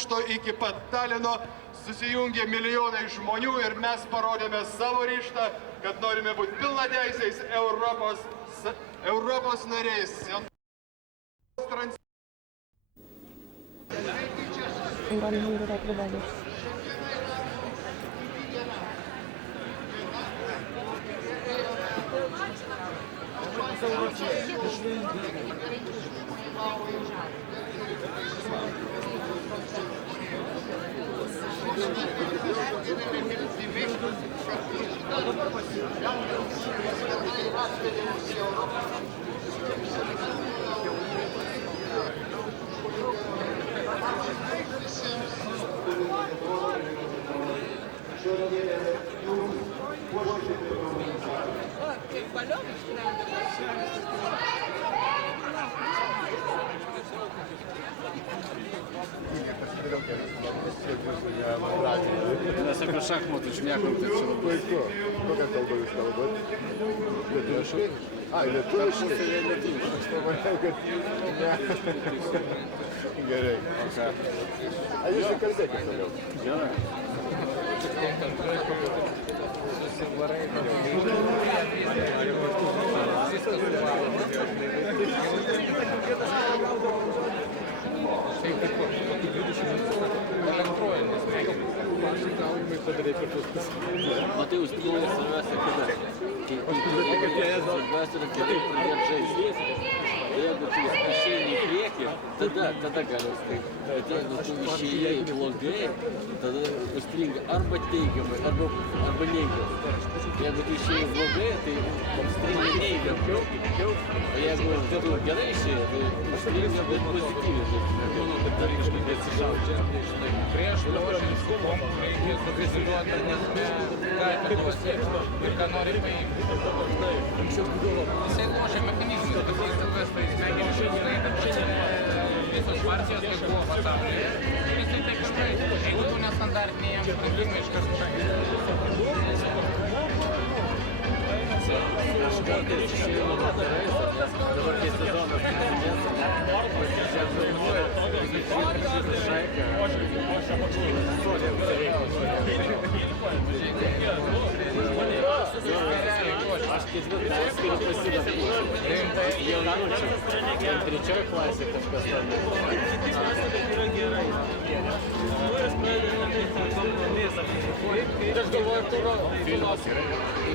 Bokšto iki pat Talino susijungė milijonai žmonių ir mes parodėme savo ryžtą, kad norime būti pilnateisiais Europos nariais. Mes apie šachmatų šnekam, tai čia labai. Puiku. Kokią kalbą jūs kalbat? Lietuviškai? Lietuviškai? Lietuviškai. Aš pamaniau, kad ne. Gerai. A jūs tai kalbėkit toliau. Gerai. Matai, užpylė svarbiausia kada. Jeigu svarbiausia gerai pradėti žaisti. Jeigu tu išeini į priekį, tada gali užstrigti. Bet jeigu tu išėjai blogai, tada užstringa arba teigiamai, arba neigiamai. Jeigu tu išėjai blogai, tai užstringa neigiamai. O jeigu tu gerai išėjai, tai užstringa pozityviai. Bet dar kažkaip atsišaudžia. Prieš lošiant skumom reikės prisiduoti, nes galite nusiekti ir ką nori paimti. Jisai lošia mechanizmus, kad jis ilgas smegenys išlaida visos partijos, kaip buvo pasaulyje. Ir jisai taip ir žaidė. Jeigu tu nestandartiniai jam sprendimai iš karto Aš kartais išėjau nuo vakarais, nes dabar kai sezonas prasidės, pasižiūrėt filmuoju, pasižiūrėt šaiką, aš ketvirtas skiriu pasidapų. Jaunučių, trečioj klasė kažkas tam. Aš galvoju, filmas yra.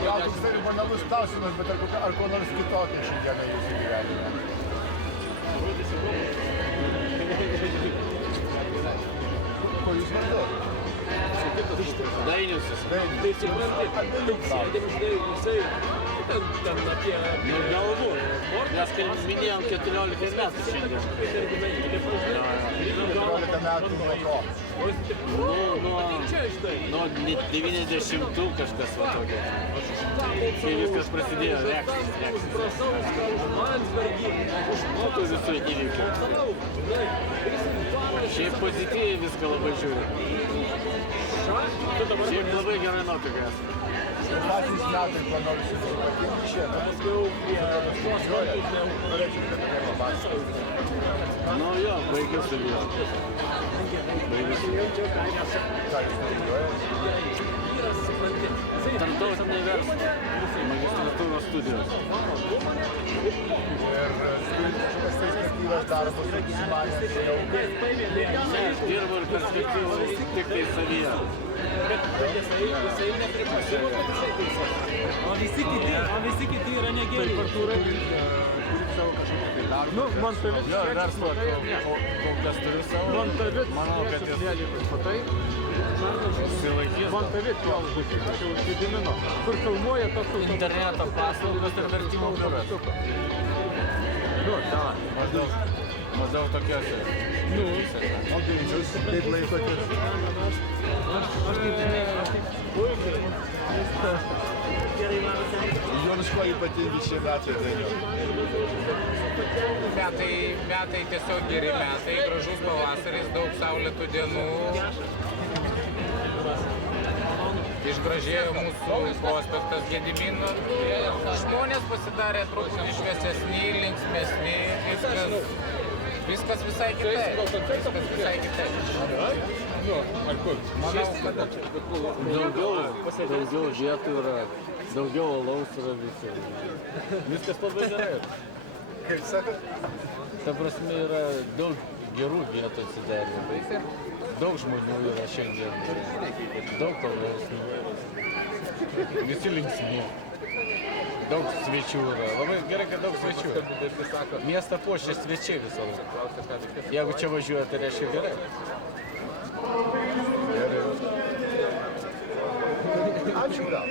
Gal toks tai banalus klausimas, bet ar ko nors kitokia šiandieną jūsų gyvenime? Ko jūs vardu? Dainius. Tai supranti, sėdėm žinai, jisai ten apie galvų. Mes minėjom 14 metų šiandien. 14 metų nuo ko? Nuo 90-ų kažkas va tokia. Kai viskas prasidėjo, reakcijos. Tų visų įvykių. Šiaip pozityviai viską labai žiūri. Šiaip labai gerai nuotaika esame. Patys metai planuosi ypatingi šiemet. Norėčiau, kad tai papasakoti. Nu jo, baigiausi vėl. Ką jūs studijuojate? Tarptautinė verslo. Magistratūros studijos. Ir turit kažkokias perspektyvas darbus, susimanėt jau? Ne, aš dirbu ir perspektyvas tik tai savyje. jisai nepripažino, kad jisai teisus. O visi kiti yra negeri. Turit savo kažkokį tai darbą. Nu, Montavit Jo, svečio verslą, matai, kol kas turiu savo. Montavit Manau, kad svečio jis mėlynis, matai? išsilaikys. Montavit jo užrašyta, čia už Gedimino. Kur filmuoja toks Interneto paslaugos ir vertimo biuras. Nu, da. Maždaug tokiose. Nu, O jūs kaip laikotės? Aš kaip žinai, puikiai. Jums kuo ypatingi šie metai dainiau? Metai tiesiog geri metai, gražus pavasaris, daug saulėtų dienų. Išgražėjo mūsų prospektas Gedimino. Žmonės pasidarė truputį šviesesni, linksmesni, viskas visai kitaip. Manau, kad Daugiau vietų yra, daugiau alaus yra visur. Viskas labai gerai. Kaip sakot? Ta prasme yra daug gerų vietų atsidarė. Daug žmonių yra šiandien. Daug alaus. Visi linksmi. Daug svečių yra. Labai gerai, kad daug svečių. Miestą puošia svečiai visą laiką. Jeigu čia važiuoja, tai reiškia gerai. Ačiū gal.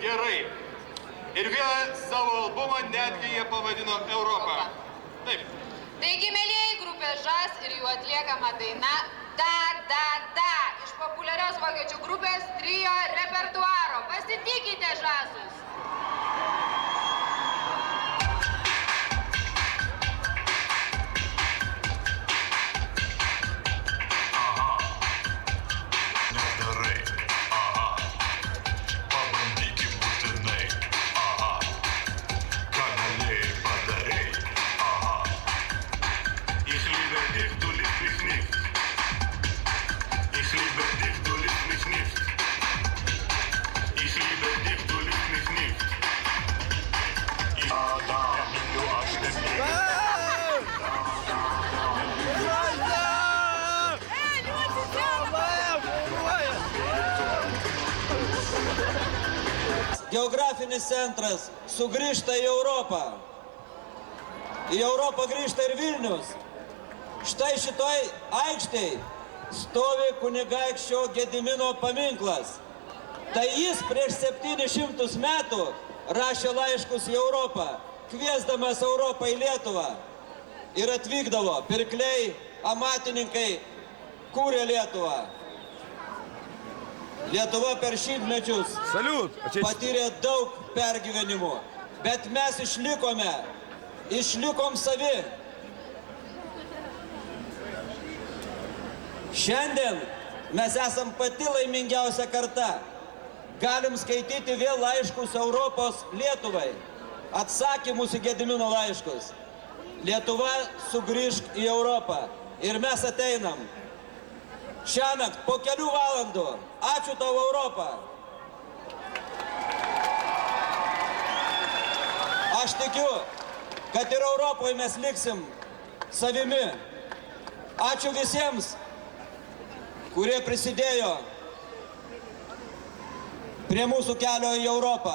Gerai. Ir vieną savo albumą netgi jie pavadino Europą. Taip. Taigi, mėlyjei, grupė Žas ir jų atliekama daina Da iš populiarios vokiečių grupės Trio repertuaro. Pasitikite Žasus. Geografinis centras sugrįžta į Europą. Į Europą grįžta ir Vilnius. Štai šitoj aikštėj stovi kunigaikščio Gedimino paminklas. Tai jis prieš 700 metų rašė laiškus į Europą, kviesdamas Europą į Lietuvą. Ir atvykdavo, pirkliai, amatininkai kūrė Lietuvą. Lietuva per šimtmečius patyrė daug pergyvenimų, bet mes išlikom savi. Šiandien mes esam pati laimingiausia karta. Galim skaityti vėl laiškus Europos Lietuvai, atsakymus į Gedimino laiškus. Lietuva sugrįžk į Europą ir mes ateinam. Šiąnakt po kelių valandų. Ačiū tau, Europą. Aš tikiu, kad ir Europoje mes liksim savimi. Ačiū visiems, kurie prisidėjo prie mūsų kelio į Europą.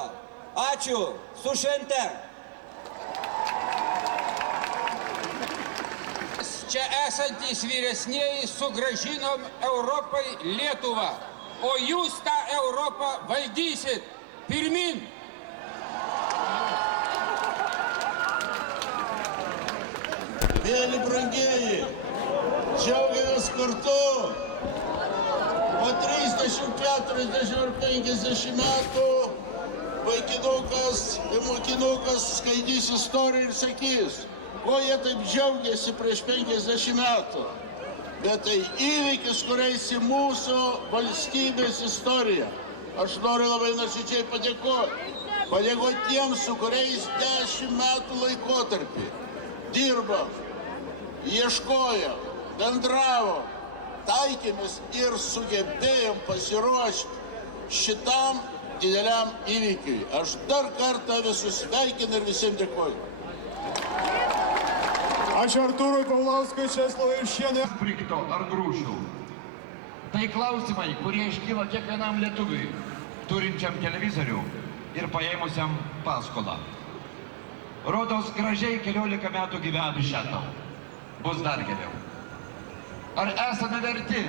Ačiū, su švente. Čia esantys vyresnieji sugrąžinom Europai Lietuvą, o jūs tą Europą valdysit. Pirmin! Mėly brangieji, džiaugiamės kartu. Po 30, 40 ar 50 metų vaikinukas ir mokinukas skaitys istoriją ir sakys, ko jie taip džiaugiasi prieš 50 metų. Bet tai įvykis, kuriais į mūsų valstybės istoriją. Aš noriu labai nuoširdžiai padėkoti. Padėkoti tiems, su kuriais 10 metų laikotarpį dirbam, ieškojom, bendravom, taikėmės ir sugebėjom pasiruošti šitam dideliam įvykiui. Aš dar kartą visus sveikinu ir visiems dėkoju. Ačiū Artūrui Paulauskui, Česlovui Iršienui. Brikto ar grūšių. Tai klausimai, kurie iškyla kiekvienam lietuviui, turinčiam televizorių ir paėmusiam paskolą. Rodos gražiai 14 metų gyvenu šiandien. Bus dar geriau. Ar esame verti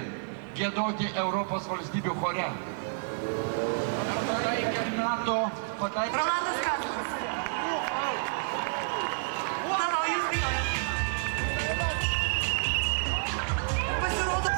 giedoti Europos valstybių chore? Ar pataikė NATO, pataikė... Rolandas Kazlas. Manau, jūs bijojate. Pasirodo...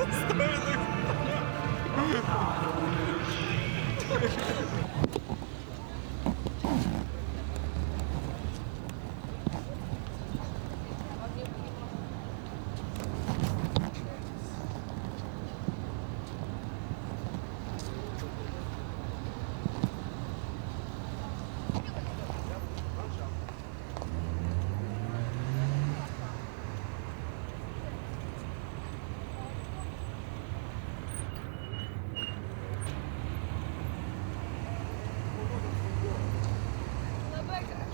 Labai gražu.